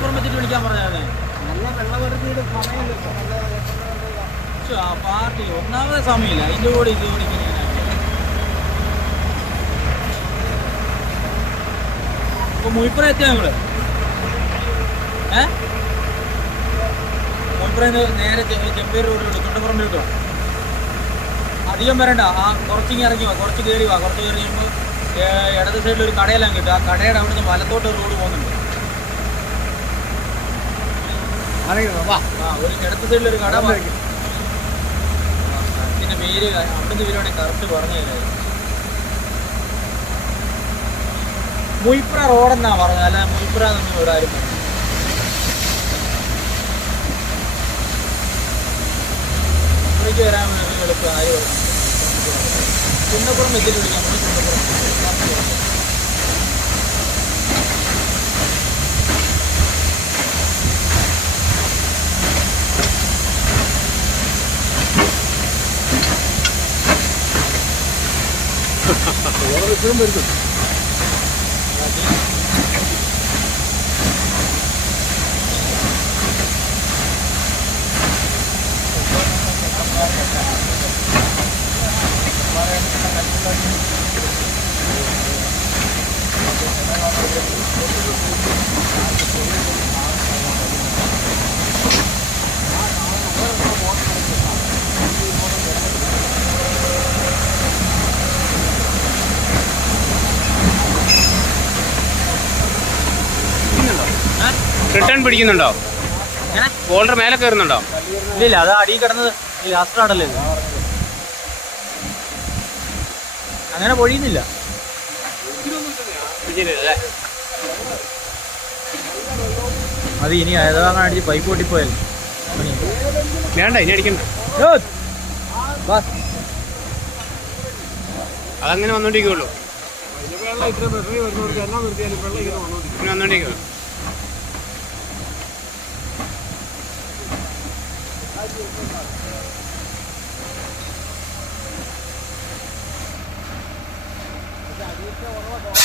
ചുണ്ടപ്പുറം വെച്ചിട്ട് വിളിക്കാൻ പറഞ്ഞാണേ. നല്ല വെള്ളമെടുത്തിട്ട് സമയമില്ല. ആ പാർട്ടി ഒന്നാമത് സമയമില്ല, അതിൻ്റെ കൂടെ ഇത് ഓടിക്കാൻ. അപ്പോൾ മുയിപ്പുറ എത്തിയാ നിങ്ങൾ? മുയിപ്പുറയിൽ നിന്ന് നേരെ ചെമ്പേര് റോഡിലോട്ട് ചുണ്ടപ്പുറമ്പിലോട്ടോ. അധികം വരണ്ട, ആ കുറച്ചിങ്ങ് ഇറങ്ങി വാ, കുറച്ച് കയറി വാ. കുറച്ച് കയറി കഴിയുമ്പോൾ ഇടത് സൈഡിൽ ഒരു കടയെല്ലാം കിട്ടും. ആ കടയുടെ അവിടെ നിന്ന് വലത്തോട്ട് റോഡ് പോകുന്നുണ്ട്. ഒരു ഇടത് സൈഡിലൊരു കട. ഇതിൻ്റെ പേര് അവിടുന്ന് പേരോടെ കറക്റ്റ് പറഞ്ഞു തരാം. മുയിപ്പുറ റോഡെന്നാ പറഞ്ഞത്, അല്ല മുയിപ്പുറ എന്നൊന്നും ഇവിടെ ആരും പറഞ്ഞു. ഇവിടേക്ക് വരാൻ എളുപ്പം ആയി പറഞ്ഞു. ചുണ്ടപ്പുറം വെച്ചിട്ട് വിളിക്കാം. ചുണ്ടപ്പുറം ഇപ്പോഴും വരുന്നു. റിട്ടേൺ പിടിക്കുന്നുണ്ടോ? ബോൾഡർ മേലെ കയറുന്നുണ്ടോ? ഇല്ല, അത് അടി കിടന്നത് ലാസ്റ്റ് ആടല്ലേ. അങ്ങനെ പൊഴിയുന്നില്ല. അത് ഇനി ഏതാണ്ട് അടിച്ച് പൈപ്പ് പൊട്ടിപ്പോയാൽ വേണ്ട, ഇനി അടിക്കണ്ട. അതങ്ങനെ വന്നോണ്ടിരിക്കുള്ളൂ. വന്നോണ്ടിരിക്കുള്ളൂ. പക്ഷെ അതിൻ്റെ